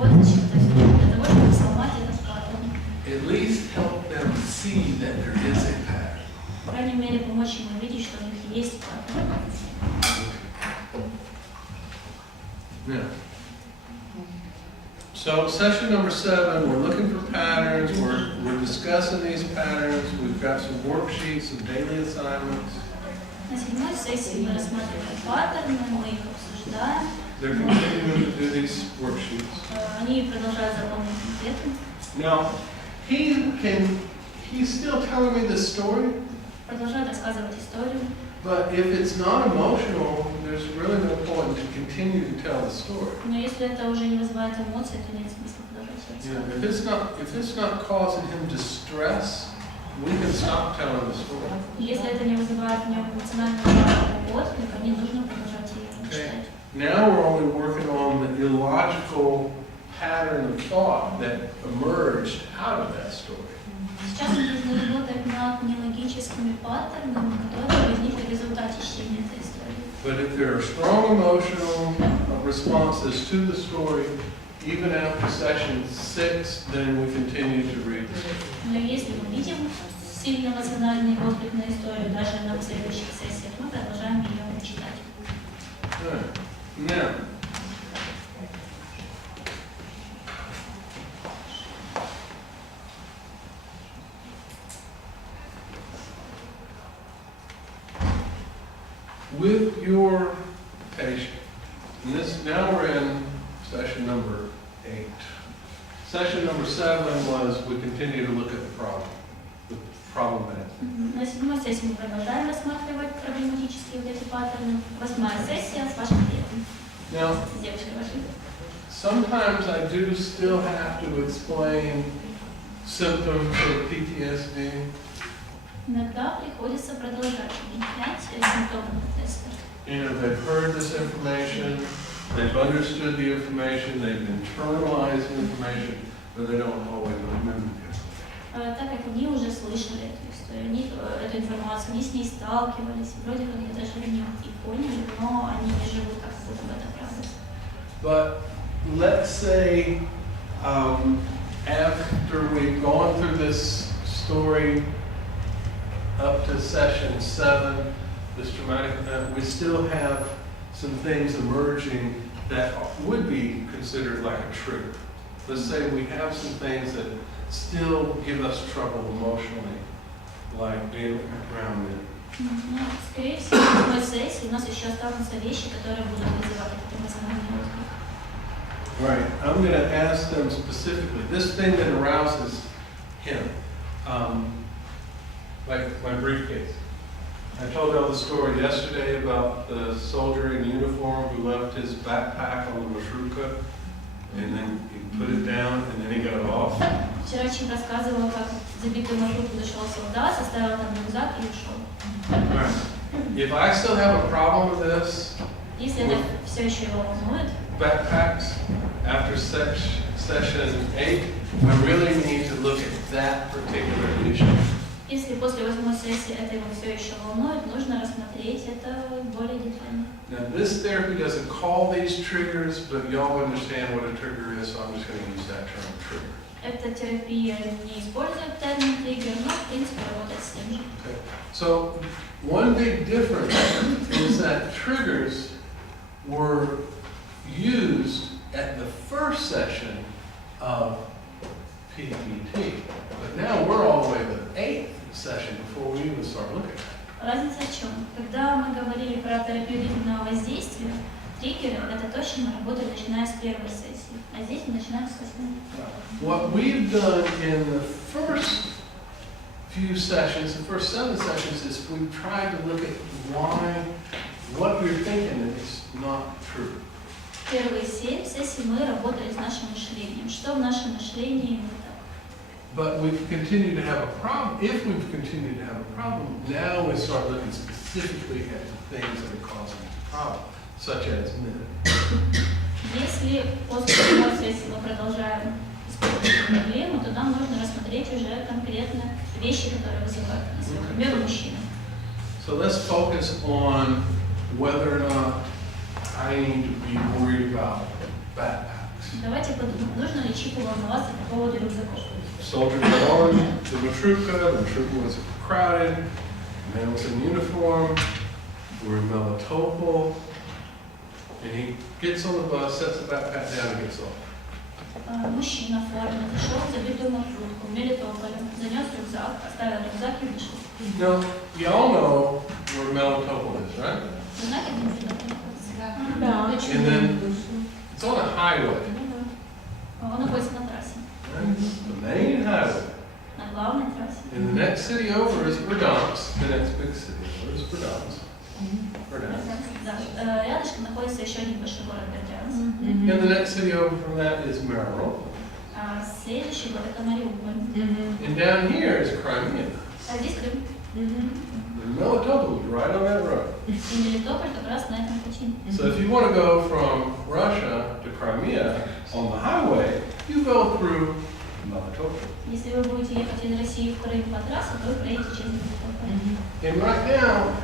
Вот зачем это все, для того, чтобы сломать этот паттерн. At least help them see that there is a pattern. По крайней мере, помочь им увидеть, что у них есть паттерн. Yeah. So session number 7, we're looking for patterns, we're discussing these patterns, we've got some worksheets, some daily assignments. На 7-й сессии мы рассматриваем паттерны, мы их обсуждаем. They're continuing to do these worksheets. Они продолжают заполнять анкеты. Now, he's still telling me this story, Продолжают рассказывать историю. but if it's not emotional, there's really no point to continue to tell the story. Но если это уже не вызывает эмоций, то нет смысла продолжать рассказывать. If it's not causing him distress, we can stop telling the story. Если это не вызывает в нем эмоционального отклика, не нужно продолжать ее читать. Now we're only working on the illogical pattern of thought that emerged out of that story. Сейчас мы должны работать над нелогическими паттернами, которые возникли в результате чтения этой истории. But if there are strong emotional responses to the story, even after session 6, then we continue to read the story. Но если мы видим сильный эмоциональный отклик на историю, даже на последующих сессиях, мы продолжаем ее читать. Right. Now, with your patient, and this, now we're in session number 8. Session number 7 was we continue to look at the problematic. На 7-й сессии мы продолжаем рассматривать проблематические вот эти паттерны. 8-я сессия с вашим клиентом. Now, С девушкой вашей. sometimes I do still have to explain symptoms of PTSD. Иногда приходится продолжать объяснять симптомы ПТСД. You know, they've heard this information, they've understood the information, they've internalized the information, but they don't always remember it. Так как они уже слышали эту историю, они эту информацию, они с ней сталкивались, вроде как бы даже не и поняли, но они не живут как будто бы это правда. But let's say after we've gone through this story up to session 7, this traumatic event, we still have some things emerging that would be considered like a trigger. Let's say we have some things that still give us trouble emotionally, like being around them. Ну, скорее всего, в той сессии у нас еще останутся вещи, которые будут вызывать этот эмоциональный отклик. Right. I'm going to ask them specifically. This thing that arouses him, like my briefcase. I told y'all the story yesterday about the soldier in uniform who left his backpack on the marshrutka, and then he put it down, and then he got off. Вчера Чим рассказывала, как забитую маршрутку дошел солдат, составил там рюкзак и ушел. Right. If I still have a problem with this, Если это все еще его волнует, backpacks, after session 8, I really need to look at that particular issue. если после 8-й сессии это его все еще волнует, нужно рассмотреть это более детально. Now, this therapy doesn't call these triggers, but y'all understand what a trigger is, so I'm just going to use that term, trigger. Эта терапия не использует термин триггер, но в принципе работает с тем же. Okay. So, one big difference is that triggers were used at the first session of PPT, but now we're all the way to the 8th session before we even start looking at it. Разница в чем? Когда мы говорили про терапию длительного воздействия, триггеры это то, с чем мы работали, начиная с первой сессии, а здесь мы начинаем с 8. What we've done in the first few sessions, the first 7 sessions, is we've tried to look at why what we're thinking is not true. Первые 7 сессий мы работали с нашим мышлением. Что в нашем мышлении не так? But we've continued to have a problem. If we've continued to have a problem, now we start looking specifically at the things that are causing the problem, such as men. Если после 7 сессии мы продолжаем использовать проблему, то нам нужно рассмотреть уже конкретно вещи, которые вызывают нас, например, мужчины. So let's focus on whether or not I need to be worried about backpacks. Давайте подумаем, нужно ли Чипу волноваться по поводу рюкзаков. Soldiers are on the Dnipropetrovsk was crowded, man was in uniform, we're in Melitopol, and he gets on the bus, sets the backpack down and gets off. Мужчина в форме зашел в забитую маршрутку в Мелитополе, занес рюкзак, оставил рюкзак и вышел. Now, y'all know where Melitopol is, right? Вы знаете, где Мелитополь находится? And then it's on a highway, Он находится на трассе, right? The main highway. на главной трассе. And the next city over is Verdansk, the next big city over is Verdansk. Да, рядышком находится еще один большой город Бердянск. And the next city over from that is Mariupol. А следующий город это Мариуполь. And down here is Crimea. А здесь Крым. And Melitopol is right on that road. И Мелитополь как раз на этом пути. So if you want to go from Russia to Crimea on the highway, you go through Melitopol. Если вы будете ехать из России в Крым по трассе, то вы проедете через Мелитополь. And right now,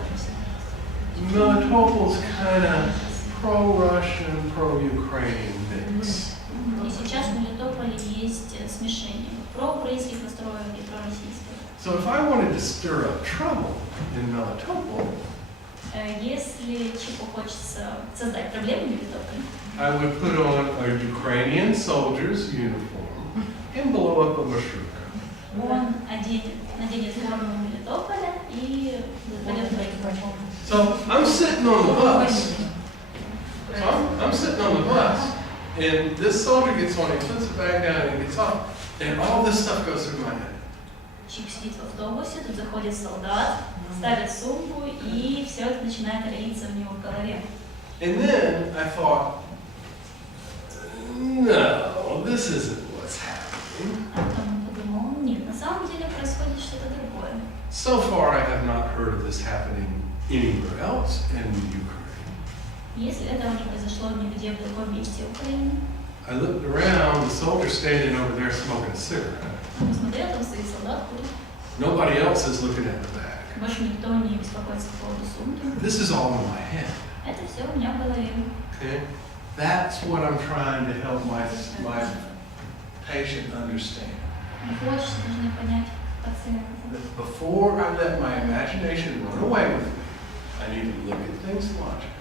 Melitopol's kind of pro-Russian, pro-Ukrainian mix. И сейчас в Мелитополе есть смешение проукраинских настроек и пророссийских. So if I wanted to stir up trouble in Melitopol, Если Чипу хочется создать проблемы в Мелитополе, I would put on a Ukrainian soldier's uniform and blow up a marshrutka. он наденет форму Мелитополя и пойдет в Россию. So I'm sitting on the bus. So I'm sitting on the bus, and this soldier gets on, he puts the bag down, and he gets off, and all this stuff goes through my head. Чип сидит в автобусе, тут заходит солдат, ставит сумку, и все это начинает роиться у него в голове. And then I thought, no, this isn't what's happening. А потом он подумал, нет, на самом деле происходит что-то другое. So far, I have not heard of this happening anywhere else in Ukraine. Если этого не произошло нигде в другом месте Украины, I looked around, the soldier standing over there smoking a cigarette. он посмотрел, там стоит солдат, курит. Nobody else is looking at the bag. Больше никто не беспокоится по поводу сумки. This is all in my head. Это все у меня в голове. Okay? That's what I'm trying to help my patient understand. Вот что должны понять пациенты. That before I let my imagination run away with me, I need to look at things logically.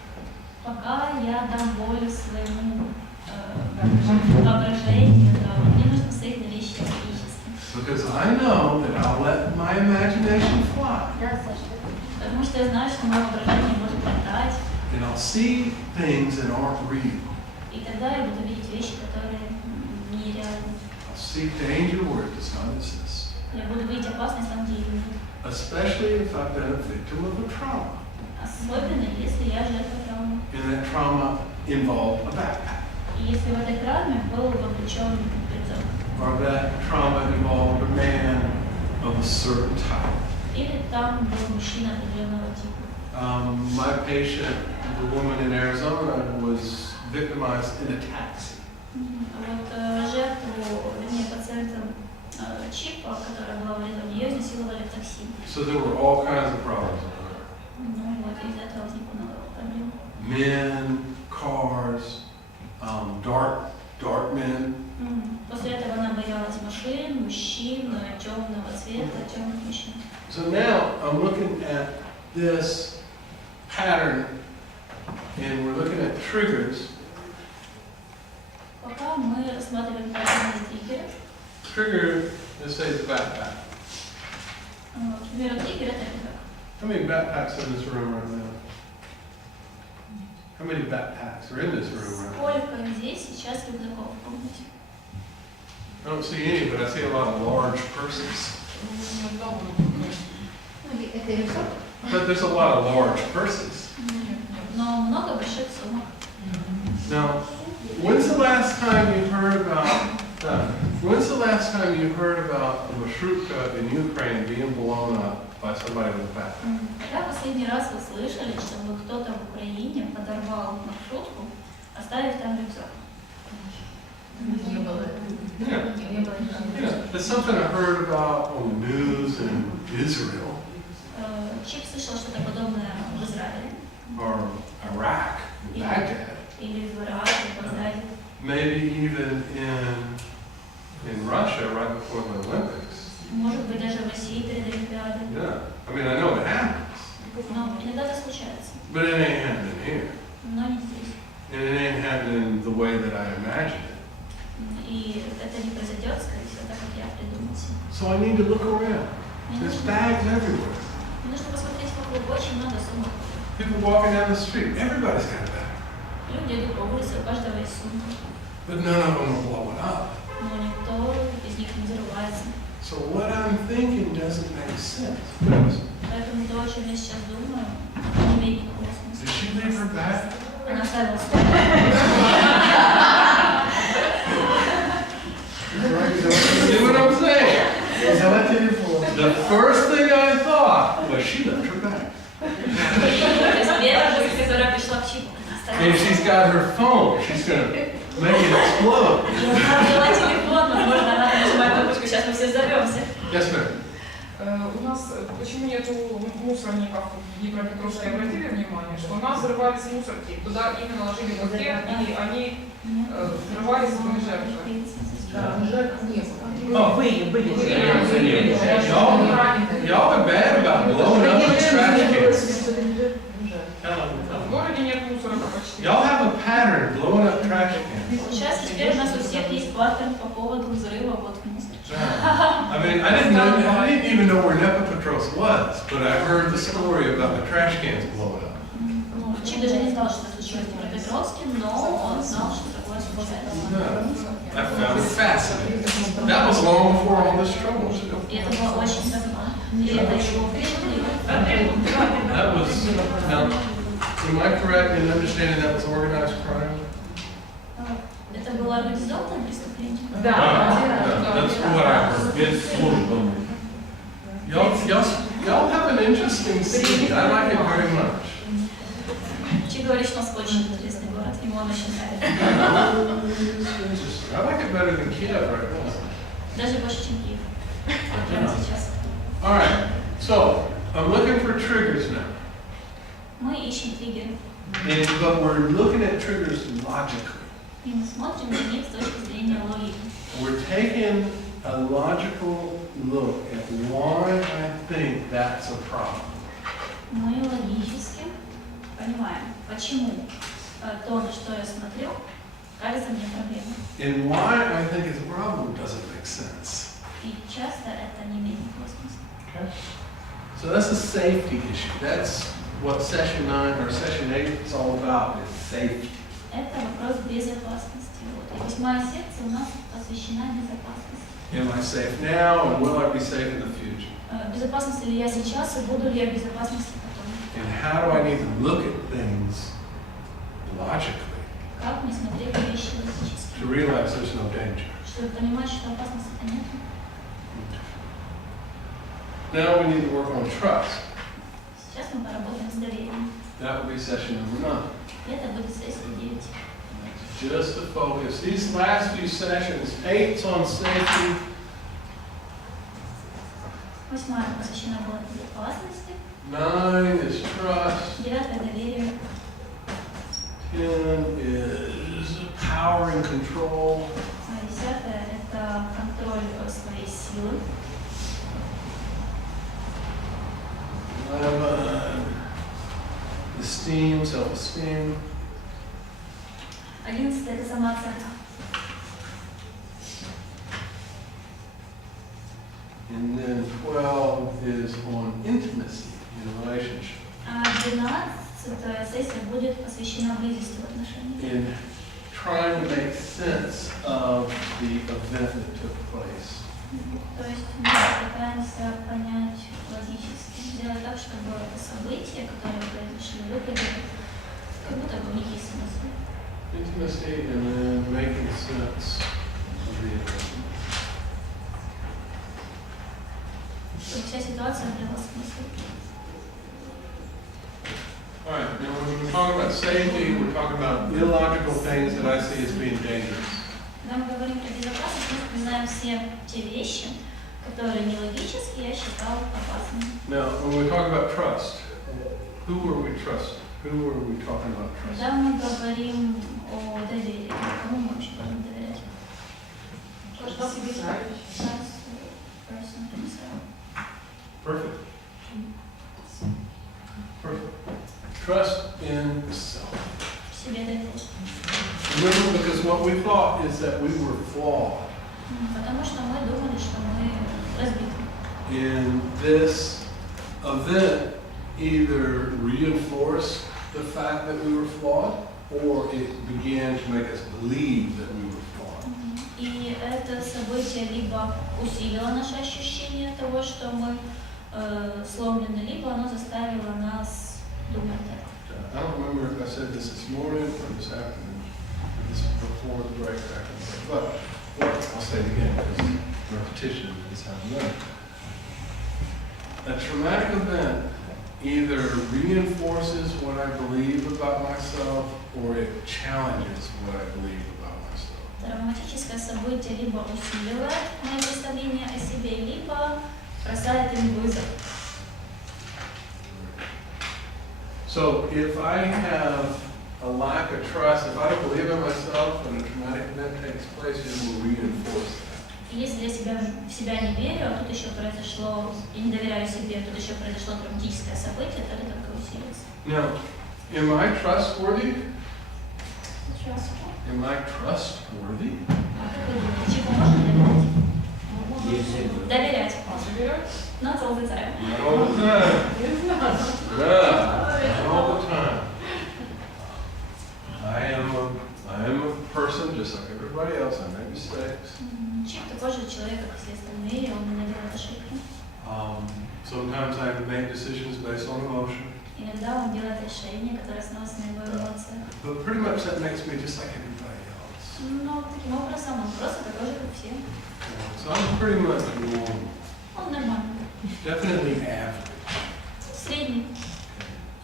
Пока я дам волю своему воображению, да, мне нужно смотреть на вещи логически. Because I know that I'll let my imagination fly. Потому что я знаю, что мое воображение может летать, And I'll see things that aren't real. и тогда я буду видеть вещи, которые нереальны. I'll see danger where it does not exist. Я буду видеть опасность там, где ее нет. Especially if I've been a victim of a trauma. Особенно, если я жертва травмы. And that trauma involved a backpack. И если в этой травме был вовлечен рюкзак. Or that trauma involved a man of a certain type. Или там был мужчина определенного типа. My patient, the woman in Arizona, was victimized in a taxi. Вот жертву, вернее, пациента Чипа, которая была вылета, ее изнасиловали в такси. So there were all kinds of problems with her. Ну вот, из этого возникло много проблем. Men, cars, dark men. После этого она боялась машин, мужчин, темного цвета, темных мужчин. So now I'm looking at this pattern and we're looking at triggers. Пока мы рассматриваем разные триггеры. Trigger, let's say, is the backpack. К примеру, триггер это рюкзак. How many backpacks in this room right now? How many backpacks are in this room right now? Сколько здесь сейчас рюкзаков в комнате? I don't see any, but I see a lot of large purses. But there's a lot of large purses. Но много больших сумок. Now, when's the last time you heard about a marshrutka in Ukraine being blown up by somebody with a backpack? Когда последний раз вы слышали, чтобы кто-то в Украине подорвал маршрутку, оставив там рюкзак? Yeah. It's something I heard about on the news in Israel. Чип слышал что-то подобное в Израиле. Or Iraq, in Baghdad. Или в Ираке, в Багдаде. maybe even in Russia right before the Olympics. Может быть, даже в России перед Олимпиадой. Yeah, I mean, I know it happens, Но иногда это случается. but it ain't happening here. Но не здесь. And it ain't happening the way that I imagine it. И это не произойдет, скорее всего, так, как я придумал себе. So I need to look around. Мне There's нужно, bags everywhere. мне нужно посмотреть вокруг, очень много сумок. People walking down the street, everybody's got a bag. Люди идут по улице, у каждого есть сумка. But none of them are blowing up. Но никто из них не взрывается. So what I'm thinking doesn't make sense. Does it? Поэтому то, о чем я сейчас думаю, не имеет никакого Did смысла. she leave her bag? Она оставила сумку. See what I'm saying? Взяла телефон. The first thing I thought was she left her bag. То есть первая мысль, которая пришла в чип, она If оставила. she's got her phone, she's gonna make it explode. Она взяла телефон, возможно, она нажимает кнопочку, сейчас мы все взорвемся. Yes, ma'am. У нас почему нету мусорников в Днипропетровске, обратили внимание, что у нас взрывались мусорки, туда именно ложили пакет, и они взрывались и были жертвы. Да, жертв не было. Oh. Были. Y'all are bad about blowing up the trash cans. В городе нет мусора почти. Y'all have a pattern blowing up trash cans. Сейчас теперь у нас у всех есть паттерн по поводу взрыва вот мусора. I mean, I didn't even know where Dnipropetrovsk was, but I heard the story about the trash cans blowing up. Ну, Чип даже не знал, что случилось в Днипропетровске, но он знал, что такое случается. Yeah. I found it fascinating. That was long before all this trouble was built. И это было очень давно. И это его впечатлило. That was, now, am I correct in understanding that was organized crime? Это было организованное преступление? That's what I heard. Y'all have an interesting city. I like it very much. Чип говорит, что у нас очень интересный город, ему он очень нравится. I like it better than Kiev right now. Даже больше, чем Киев. Вот прямо сейчас. All right, so I'm looking for triggers now. Мы ищем триггеры. But we're looking at triggers logically. И мы смотрим на них с точки зрения логики. We're taking a logical look at why I think that's a problem. Мы логически понимаем, почему то, на что я смотрю, кажется мне проблемой. And why I think it's a problem doesn't make sense. И часто это не имеет никакого смысла. Okay. So that's a safety issue. That's what session 9 or session 8 is all about, is safety. Это вопрос безопасности. Вот. И 8-я секция у нас посвящена безопасности. Am I safe now and will I be safe in the future? Безопасности ли я сейчас и буду ли я в безопасности потом? And how do I need to look at things logically Как мне смотреть на вещи логически? to realize there's no danger? Чтобы понимать, что опасности-то нет. Now we need to work on trust. Сейчас мы поработаем с доверием. That will be session number 9. И это будет сессия 9. Just to focus. These last few sessions, 8's on safety, 8-я посвящена была безопасности. 9 is trust, 9-я доверие. 10 is power and control, 10-я это контроль своей силы. 11 esteem, self-esteem, 11-я это самооценка. and then 12 is on intimacy in relationship. А 12-я сессия будет посвящена близости в отношениях. In trying to make sense of the event that took place. То есть мы пытаемся понять логически, сделать так, чтобы это события, которые произошли, выглядели, как будто бы у них есть смысл. Intimacy and then making sense of the event. Чтобы вся ситуация обрела смысл. All right, now when we're talking about safety, we're talking about illogical things that I see as being dangerous. Когда мы говорим про безопасность, мы вспоминаем все те вещи, которые нелогически я считал опасными. Now, when we talk about trust, who are we trusting? Who are we talking about trust? Когда мы говорим о доверии, кому мы вообще должны доверять? Каждый себе Trust a person himself. Perfect. Perfect. Trust in self. Себе доверять. Remember, because what we thought is that we were flawed Потому что мы думали, что мы разбиты. in this event, either reinforced the fact that we were flawed, or it began to make us believe that we were flawed. И это событие либо усилило наше ощущение того, что мы сломлены, либо оно заставило нас думать так. I don't remember if I said this morning or this afternoon, or this before the break, but I'll say it again because repetition is how we learn. A traumatic event either reinforces what I believe about myself or it challenges what I believe about myself. Травматическое событие либо усиливает мое представление о себе, либо бросает им вызов. So if I have a lack of trust, if I don't believe in myself when a traumatic event takes place, it will reinforce that. Если я в себя не верю, а тут еще произошло, и не доверяю себе, тут еще произошло травматическое событие, то это только усилится. Now, am I trustworthy? Сейчас. Am I trustworthy? Как вы думаете, чему можно доверять? Доверять. Доверять? Not all the time. Not all the time. Not all the time. I am a person just like everybody else. I make mistakes. Чип такой же человек, как все остальные, он иногда делает ошибки. Sometimes I have to make decisions based on emotion. Иногда он делает решения, которые основаны на его эмоциях. But pretty much that makes me just like everybody else. Но таким образом он просто такой же, как все. So I'm pretty much normal. Он нормальный. Definitely average. Средний.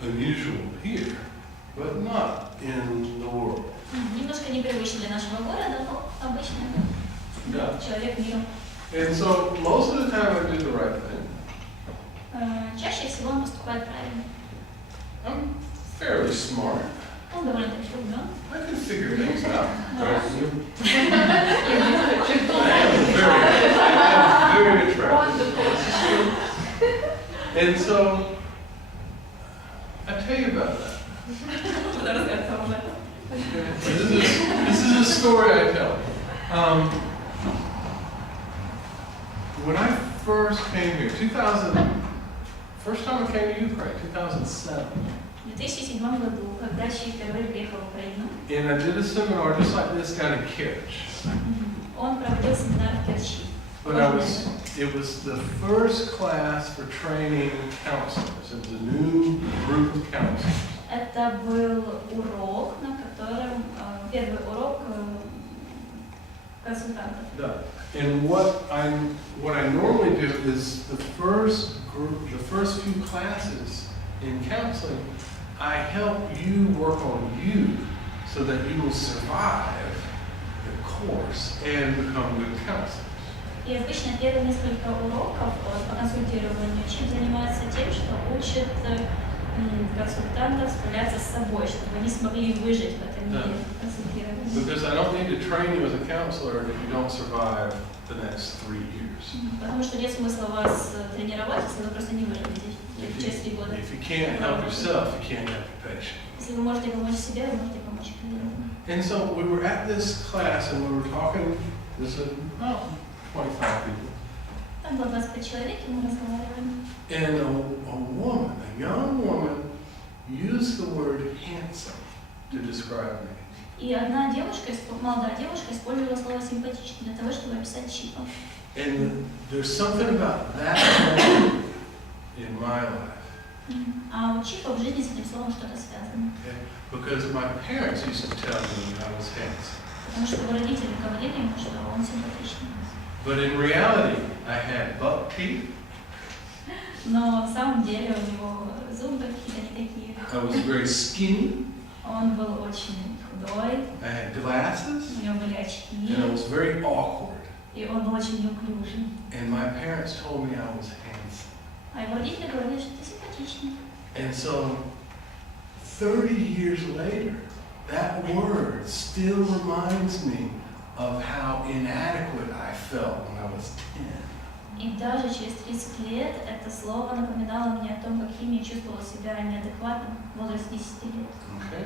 Unusual here, but not in the world. Немножко непривычный для нашего города, но обычный Yeah. человек мира. And so most of the time I do the right thing. Чаще всего он поступает правильно. I'm fairly smart. Он довольно-таки умен. I can figure things out. Да. I am very attractive. And so, I tell you about that. This is a story I tell. When I first came here, first time I came to Ukraine, 2007. В 2007 году, когда Чип впервые приехал в Украину, And I did a seminar just like this down in Kerch. он проводил семинар в Керчи. But it was the first class for training counselors. It was a new group of counselors. Это был урок, на котором первый урок консультантов. Yeah. And what I normally do is the first few classes in counseling, I help you work on you so that you will survive the course and become good counselors. И обычно первые несколько уроков по консультированию Чип занимается тем, что учит консультантов справляться с собой, чтобы они смогли выжить в этом мире консультирования. Because I don't need to train you as a counselor if you don't survive the next 3 years. Потому что нет смысла вас тренировать, если вы просто не выживете через 3 года. If you can't help yourself, you can't help your patient. Если вы можете помочь себе, вы можете помочь клиенту. And so we were at this class and we were talking, this is about 25 people. Там было 25 человек, и мы разговаривали. And a young woman, used the word handsome to describe me. И одна девушка, молодая девушка, использовала слово симпатичный для того, чтобы описать Чипа. And there's something about that moment in my life. А у Чипа в жизни с этим словом что-то связано. Okay? Because my parents used to tell me I was handsome. Потому что его родители говорили ему, что он симпатичный. But in reality, I had buck teeth. Но на самом деле у него зубы какие-то не такие. I was very skinny. Он был очень худой. I had glasses. У него были очки. And I was very awkward. И он был очень неуклюжий. And my parents told me I was handsome. А его родители говорили, что ты симпатичный. And so 30 years later, that word still reminds me of how inadequate I felt when I was 10. И даже через 30 лет это слово напоминало мне о том, каким я чувствовала себя неадекватным в возрасте 10 лет. Okay?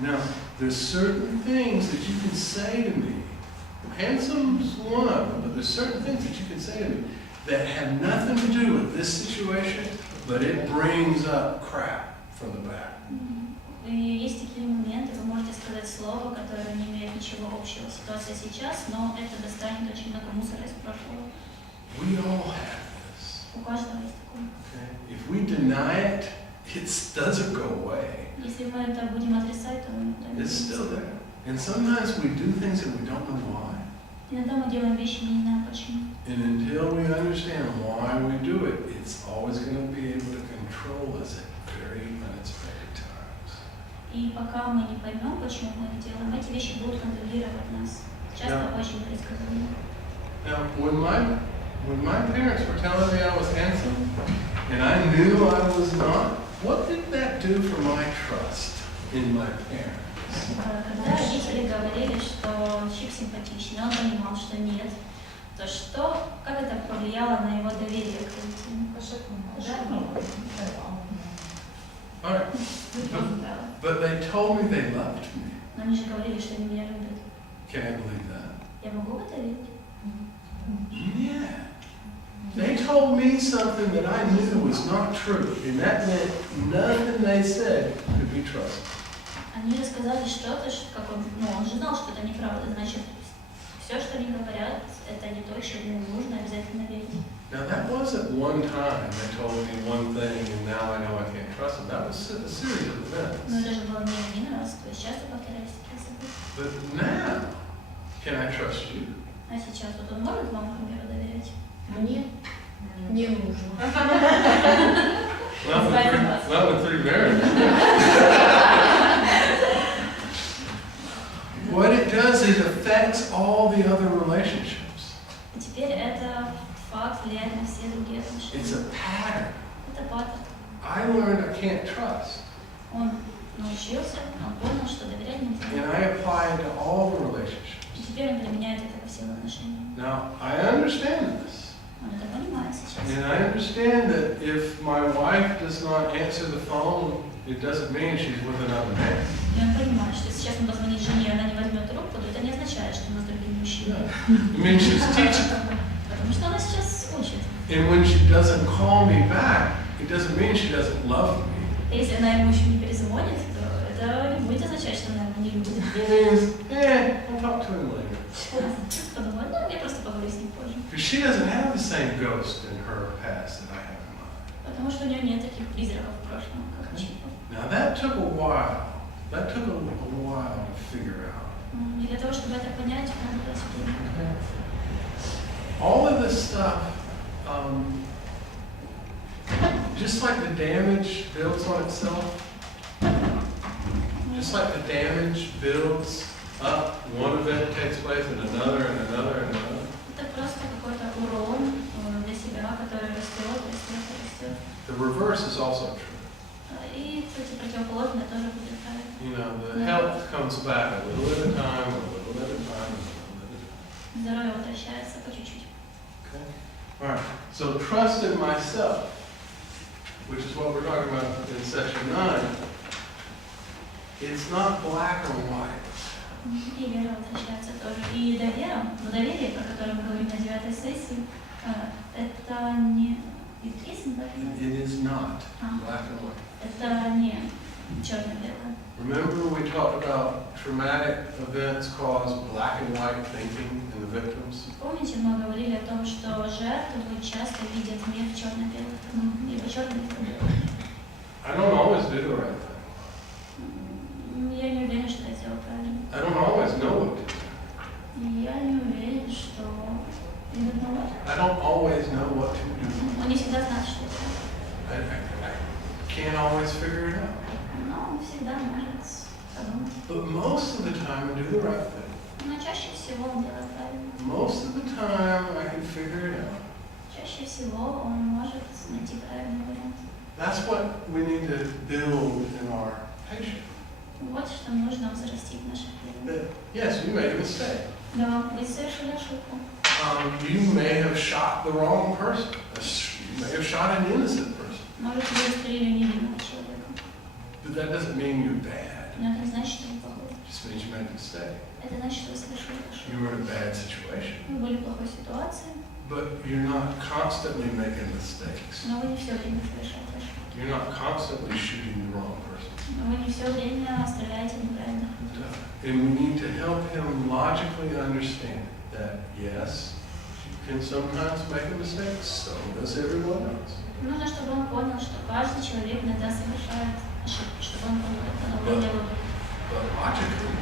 Now, there's certain things that you can say to me. Handsome's one of them, but there's certain things that you can say to me that have nothing to do with this situation, but it brings up crap from the back. И есть такие моменты, вы можете сказать слово, которое не имеет ничего общего с ситуацией сейчас, но это достанет очень много мусора из прошлого. We all have this. У каждого есть такое. Okay? If we deny it, it doesn't go away. Если мы это будем отрицать, то это It's still there. And sometimes we do things and we don't know why. Иногда мы делаем вещи, не знаем почему. And until we understand why we do it, it's always going to be able to control us at very unexpected times. И пока мы не поймем, почему мы это делаем, эти вещи будут контролировать нас. Часто очень предсказуемо. Now, when my parents were telling me I was handsome, and I knew I was not, what did that do for my trust in my parents? Когда родители говорили, что Чип симпатичный, он понимал, что нет, то что, как это повлияло на его доверие к родителям? All right. But they told me they loved me. Но они же говорили, что они меня любят. Can I believe that? Я могу в это верить? Yeah. They told me something that I knew was not true, and that meant nothing they said could be trusted. Они же сказали что-то, как он же знал, что это неправда, значит, все, что они говорят, это не то, чему нужно обязательно верить. Now that wasn't one time they told me one thing and now I know I can't trust them. That was a series of events. Но это же было не один раз, то есть часто повторяются такие события. But now, can I trust you? А сейчас вот он может вам, к примеру, доверять? Мне не нужно. Not with three marriages. What it does is it affects all the other relationships. И теперь это факт влияет на все другие It's отношения. a pattern. Это паттерн. I learned I can't trust, Он научился, он понял, что доверять нельзя. and I apply it to all the relationships. И теперь он применяет это ко всем отношениям. Now, I understand this. Он это понимает сейчас. And I understand that if my wife does not answer the phone, it doesn't mean she's with another man. И он понимает, что сейчас он позвонит жене, она не возьмет трубку, то это не означает, что она с другим мужчиной. It means she's teaching. Потому что она сейчас учит. And when she doesn't call me back, it doesn't mean she doesn't love me. И если она ему еще не перезвонит, то это не будет означать, что она его не любит. It means, I'll talk to him later. Подумает, ну, я просто поговорю с ним позже. Because she doesn't have the same ghost in her past that I have in mine. Потому что у нее нет таких призраков в прошлом, как у Чипа. Now that took a while. That took a while to figure out. И для того, чтобы это понять, понадобилось время. All of this stuff, just like the damage builds on itself, just like the damage builds up, one event takes place and another and another and another. Это просто какой-то урон для себя, который растет, растет, растет. The reverse is also true. И, кстати, противоположное тоже будет правильно. You know, the health comes back a little at a time, a little at a time, a little at a time. Здоровье возвращается по чуть-чуть. Okay? All right. So trust in myself, which is what we're talking about in session 9. It's not black or white. И вера возвращается тоже. И доверие, про которое мы говорим на 9-й сессии, это не... It is not black and white. Это не черно-белое. Remember we talked about traumatic events cause black and white thinking in the victims? Помните, мы говорили о том, что жертвы часто видят мир в черно-белых, либо черно, либо белый. I don't always do the right thing. Я не уверен, что я делаю правильно. I don't always know what to do. Я не уверен, что именно вот. I don't always know what to do. Он не всегда знает, что делать. I can't always figure it out. Но он всегда может подумать. But most of the time I do the right thing. Но чаще всего он делает правильно. Most of the time I can figure it out. Чаще всего он может найти правильный вариант. That's what we need to build in our patient. Вот что нужно взрастить наших клиентов. That, yes, you made a mistake. Да, вы совершили ошибку. You may have shot the wrong person. You may have shot an innocent person. Может, вы застрелили невинного человека. But that doesn't mean you're bad. Но это не значит, что вы плохой. It just means you made a mistake. Это значит, что вы совершили ошибку. You were in a bad situation. Вы были в плохой ситуации, But you're not constantly making mistakes. но вы не все время совершаете ошибки. You're not constantly shooting the wrong person. Но вы не все время стреляете неправильно. And we need to help him logically understand that, yes, you can sometimes make a mistake, so does everyone else. Нужно, чтобы он понял, что каждый человек иногда совершает ошибки, чтобы он понял это направление логики. But logically,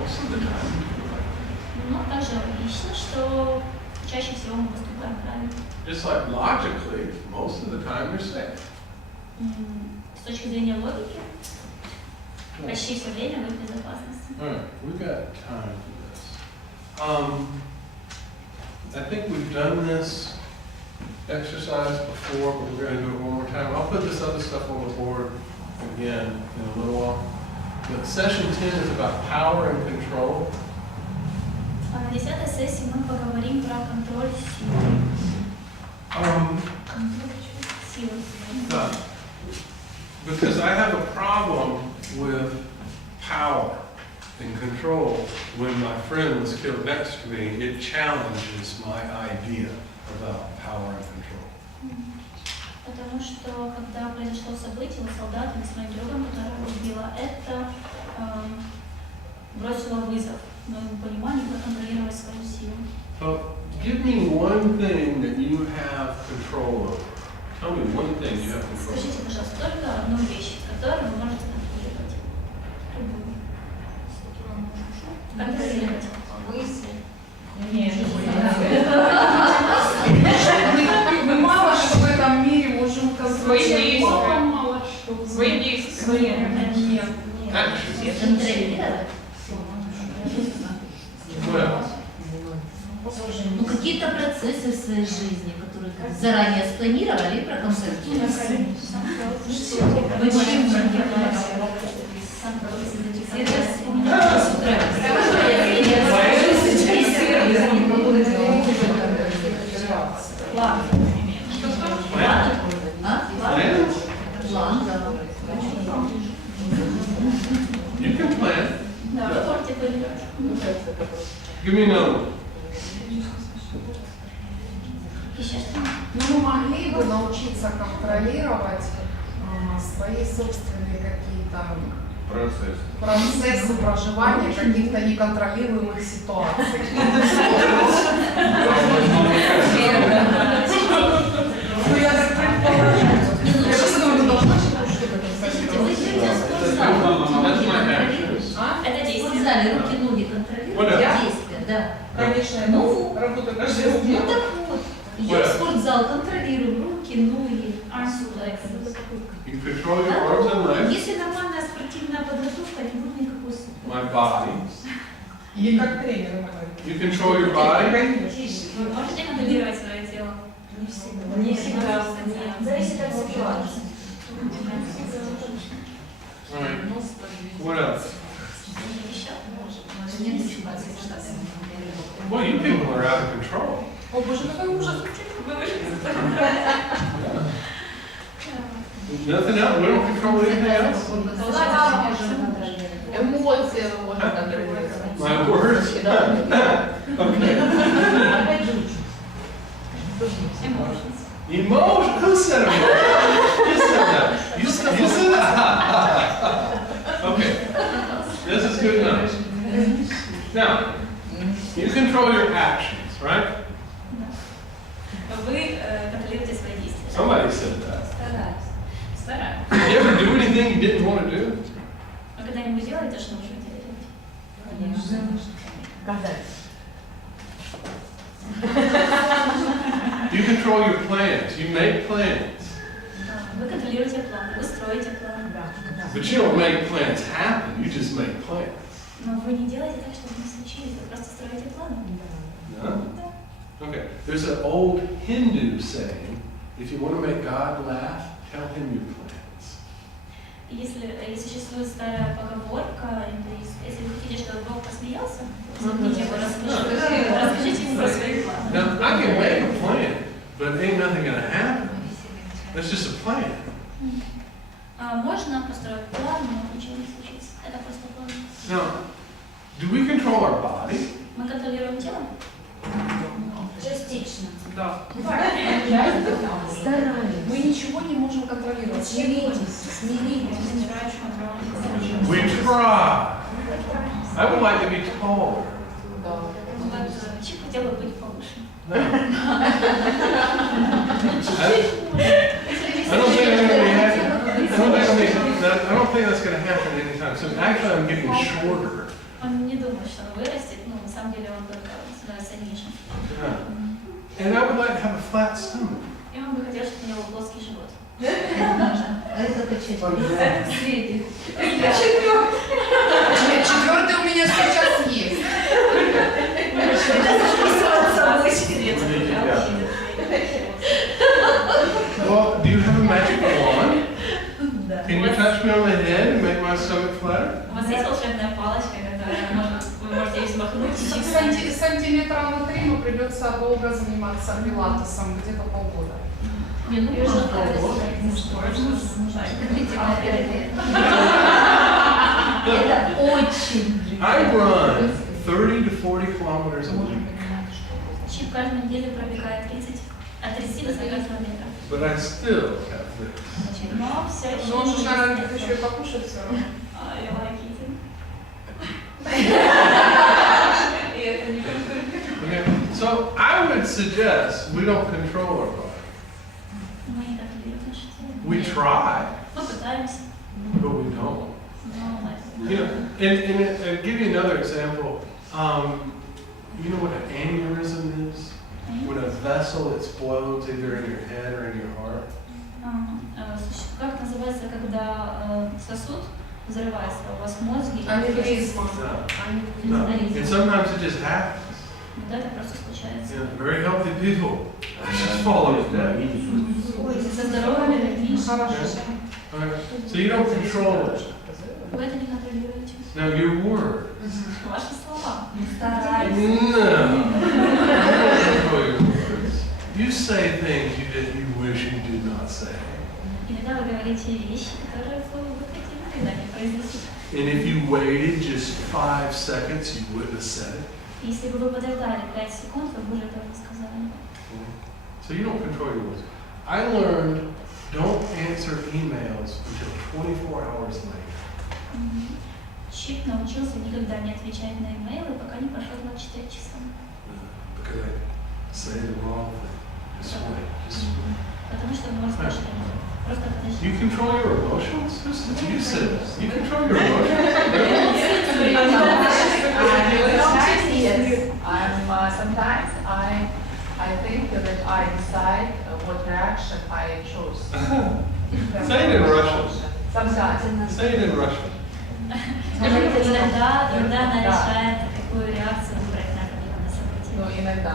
most of the time, you're right. Но также логично, что чаще всего мы поступаем правильно. Just like logically, most of the time you're safe. С точки зрения логики, почти все время вы в безопасности. All right, we've got time for this. I think we've done this exercise before, but we're going to do it one more time. I'll put this other stuff on the board again in a little while. But session 10 is about power and control. На 10-й сессии мы поговорим про контроль силы. Because I have a problem with power and control. When my friend was killed next to me, it challenges my idea about power and control. Потому что, когда произошло событие у солдата с моим другом, которого убила, это бросило вызов моему пониманию, как контролировать свою силу. So, give me one thing that you have control over. Tell me one thing you have control over. Скажите, пожалуйста, только одну вещь, которую вы можете контролировать. Любую. Контролировать. Мысли. Мы мало что в этом мире можем Свои контролировать. действия. Свои действия. Нет. Контролировать. Well, Ну, какие-то процессы в своей жизни, которые заранее спланировали и проконсультировали. План. План, да. you can plan. Да, вы можете планировать. Give me another one. Еще что? Ну, мы могли бы научиться контролировать свои собственные какие-то процессы проживания каких-то неконтролируемых ситуаций. Ну, я так предположу. Я просто думаю, должна что-то That's my actions. Это В действие. спортзале руки-ноги контролируют действия, да. Конечно, Ну, работа каждый ну день. так вот. Идем в спортзал, контролируем руки, ноги. You control your arms and legs, Если нормальная спортивная подготовка, не будет никакой супер. my body. Или как тренер. You control your body. Вы можете контролировать свое тело? Не всегда. Зависит от ситуации. All right. What else? Еще? Well, you people are out of control. О, боже, какой ужас. Nothing else? We don't control anything else? Эмоции мы можем контролировать. My words? Okay. Emotions. Emotion? Who said emotion? You said that. You said that? Okay. This is good enough. Now, you control your actions, right? Вы контролируете свои действия. Somebody said that. Стараюсь. Did you ever do anything you didn't want to do? Вы когда-нибудь делаете, что ничего не делаете? You control your plans. You make plans. Вы контролируете план, вы строите план. But you don't make plans happen. You just make plans. Но вы не делаете так, чтобы не случилось, вы просто строите планы. No? Да. Okay. There's an old Hindu saying, if you want to make God laugh, tell him your plans. Если существует старая поговорка, если вы хотите, чтобы Бог посмеялся, заткните его, расскажите ему про свои планы. Now, I can make a plan, but ain't nothing gonna happen. That's just a plan. Можно построить план, но ничего не случится. Это просто план. Now, do we control our body? Мы контролируем тело? Частично. Да. Стараюсь. Мы ничего не можем контролировать. Смиритесь. We try. I would like to be taller. Чип хотел бы быть повыше. No. I don't think I'm gonna be happy. I don't think that's gonna happen anytime soon. Actually, I'm getting shorter. Он не думает, что он вырастет, но на самом деле он только становится ниже. Yeah. And I would like to have a flat stomach. И он бы хотел, чтобы у него плоский живот. Это почему? Средний. Четвертый у меня сейчас есть. Well, do you have a magic wand? Can you touch me on the head and make my stomach flatter? У вас есть волшебная палочка, которая вы можете ей взмахнуть и Сантиметра на 3 но придется долго заниматься пилатесом, где-то полгода. Это очень. I run 30 to 40 kilometers a week, Чип каждую неделю пробегает от 30 до 40 километров. but I still have this. Но все еще... Но он же, наверное, любит еще и покушать все равно. Я like eating. И это не контролирует. Okay, so I would suggest we don't control our body. Мы не контролируем наше тело. We try, Мы пытаемся, but we don't. но мы... You know, and give you another example. You know what an aneurysm is? When a vessel explodes either in your head or in your heart. Как называется, когда сосуд взрывается у вас в мозге? Аневризма. No. And sometimes it just happens. Да, это просто случается. You know, very healthy people just fall into death. Со здоровыми людьми. Okay. So you don't control it. Вы это не контролируете. Now your words. Ваши слова. No. You don't control your words. You say things you wish you did not say. Иногда вы говорите вещи, которые вы хотели никогда не произнести. And if you waited just 5 seconds, you wouldn't have said it. Если бы вы подождали 5 секунд, вы бы уже это сказали. So you don't control your words. I learned don't answer emails until 24 hours later. Чип научился никогда не отвечать на имейлы, пока не прошло 24 часа. Because I say the wrong thing. Just wait. Just wait. Потому что он может сказать, просто подожди. You control your emotions? You said this. You control your emotions? Sometimes I think that I decide what reaction I choose. Say it in Russian. Sometimes. Say it in Russian. Иногда она решает, какую реакцию выбрать на определенное событие. Ну, иногда.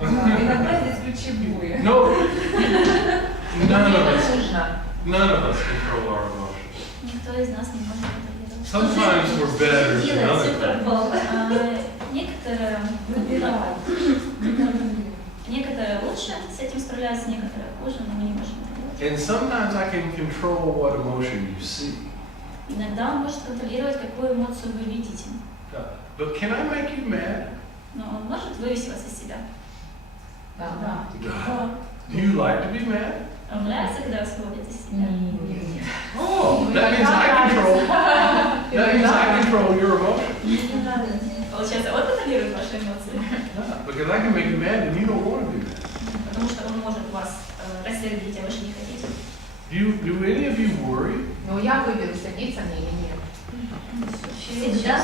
Иногда здесь ключи буи. No. None of us. Нужно. None of us control our emotions. Никто из нас не может контролировать. Sometimes we're better than Делает others. супербол. Некоторые лучше с этим справляются, некоторые хуже, но мы не можем это делать. And sometimes I can control what emotion you see. Иногда он может контролировать, какую эмоцию вы видите. But can I make you mad? Но он может вывести вас из себя. Да. Do you like to be mad? Вам нравится, когда вас выводят из себя? Oh, that means I control. That means I control your emotions. Мне нравится. Получается, он контролирует ваши эмоции. Because I can make you mad and you don't want to be mad. Потому что он может вас рассердить, а вы же не хотите. Do any of you worry? Ну, я выберу, садиться мне или нет. Всегда.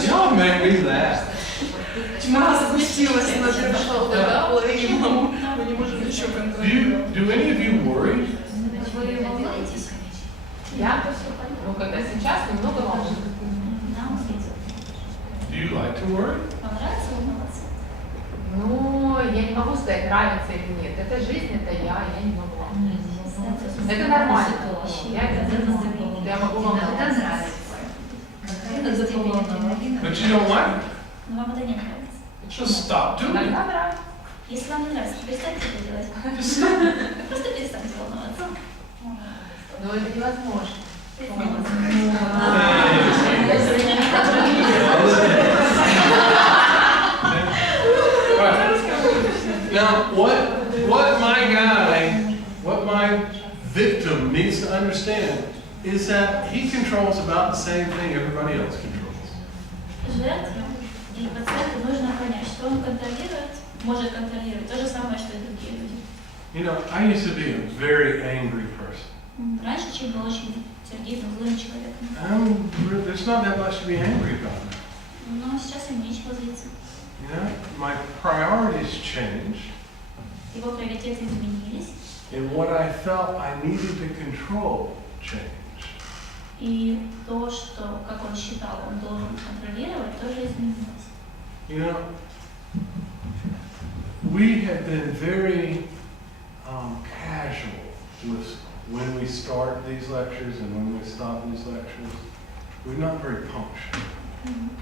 Y'all make me laugh. Чума спустилась на половину. Мы не можем еще контролировать. Do any of you worry? Вы волнуетесь? Я? Ну, когда сейчас немного волнуюсь. Нам Do you like to worry? Вам нравится волноваться? Ну, я не могу сказать, нравится или нет. Это жизнь, это я не могу вам. Это нормально. Я могу вам Это нравится. But you don't like it. Но вам это не нравится. Just stop doing it. Иногда нравится. Если вам не нравится, то перестаньте это делать. Just stop. Просто перестаньте волноваться. Но это невозможно. Now, what my victim needs to understand is that he controls about the same thing everybody else controls. Жертве и пациенту нужно понять, что он контролирует, может контролировать то же самое, что и другие люди. You know, I used to be a very angry person. Раньше Чик был очень сердитым, злым человеком. There's not that much to be angry about. Но сейчас ему нечего злиться. You know, my priorities changed, Его приоритеты изменились, and what I felt I needed to control changed. и то, что, как он считал, он должен контролировать, тоже изменилось. You know, we have been very casual with when we start these lectures and when we stop these lectures. We're not very punctual.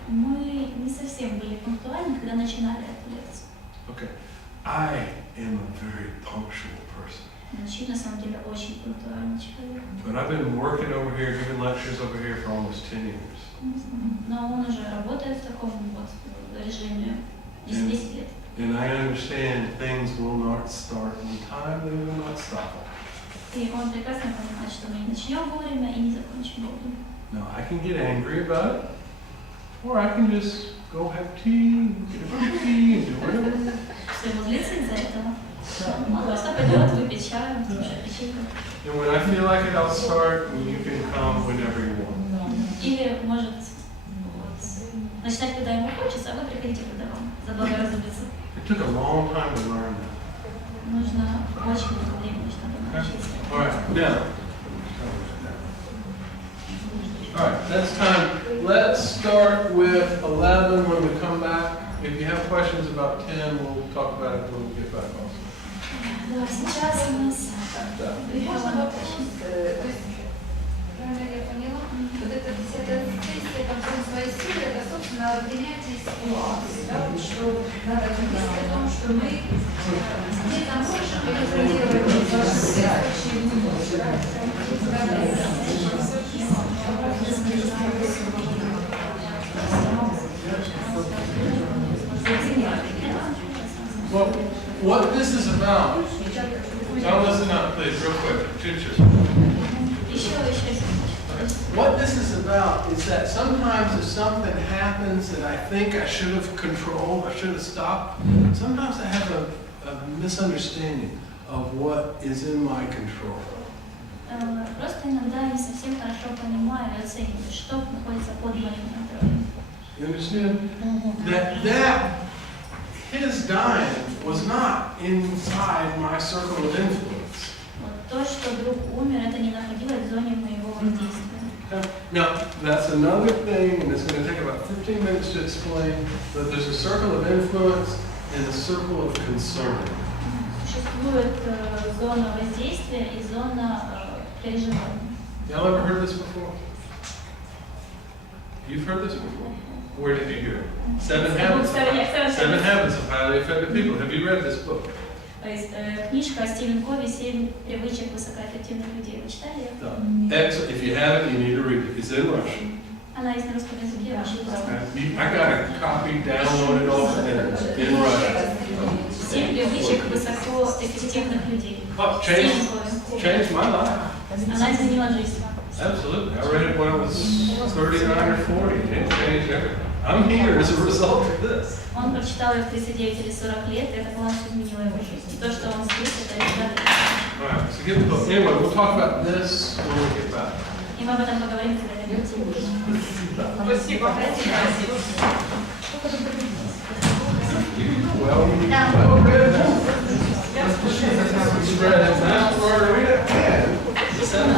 Мы не совсем были пунктуальны, когда начинали эту лекцию. Okay, I am a very punctual person. Чик на самом деле очень пунктуальный человек. But I've been working over here, giving lectures over here for almost 10 years. Но он уже работает в таком вот режиме 10 лет. And I understand things will not start on time, they will not stop. И он прекрасно понимает, что мы не начнем вовремя и не закончим вовремя. Now, I can get angry about it, or I can just go have tea, get a cookie, and do whatever. Все ему злится из-за этого. Он просто пойдет выпить чаю, слушать печенье. And when I feel like it, I'll start, and you can come whenever you want. Или может начинать, когда ему хочется, а вы приходите, когда вам заблагорассудится. It took a long time to learn that. Нужно очень много времени, чтобы научиться. All right, now. All right, that's time. Let's start with 11 when we come back. If you have questions about 10, we'll talk about it when we get back also. Да, сейчас у нас... Можно вопрос? То есть, правильно я поняла, вот эта 10-я сессия, там свои силы, это, собственно, принятие ситуации, да, вот что надо мыслить о том, что мы где-то можем контролировать ваши задачи, не можем. Well, what this is about, now listen up, please, real quick. Еще. What this is about is that sometimes if something happens that I think I should have controlled, I should have stopped, sometimes I have a misunderstanding of what is in my control. Просто иногда не совсем хорошо понимаю и оцениваю, что находится под моим контролем. You understand? That his dying was not inside my circle of influence. Вот то, что друг умер, это не находилось в зоне моего воздействия. Now, that's another thing, and it's going to take about 15 minutes to explain, but there's a circle of influence and a circle of concern. Существует зона воздействия и зона переживания. Y'all ever heard this before? You've heard this before? Where did you hear it? Seven Habits of Highly Effective People. Have you read this book? Книжка Стивен Кови «7 привычек высокоэффективных людей». Вы читали? Excellent. If you haven't, you need to read it. It's in Russian. Она есть на русском языке, очень просто. I got a copy downloaded off the internet in Russian. 7 привычек высокоэффективных людей. Oh, changed my life. Она изменила жизнь. Absolutely. I read it when I was 39 or 40, and it changed everything. I'm here as a result of this. Он прочитал ее в 39 или 40 лет, и это полностью изменило его жизнь. И то, что он здесь, это результат. All right, so get the book. Anyway, we'll talk about this when we get back. И мы об этом поговорим, когда вернемся. Спасибо. Well, well read that. You read it. That's margarita and 7.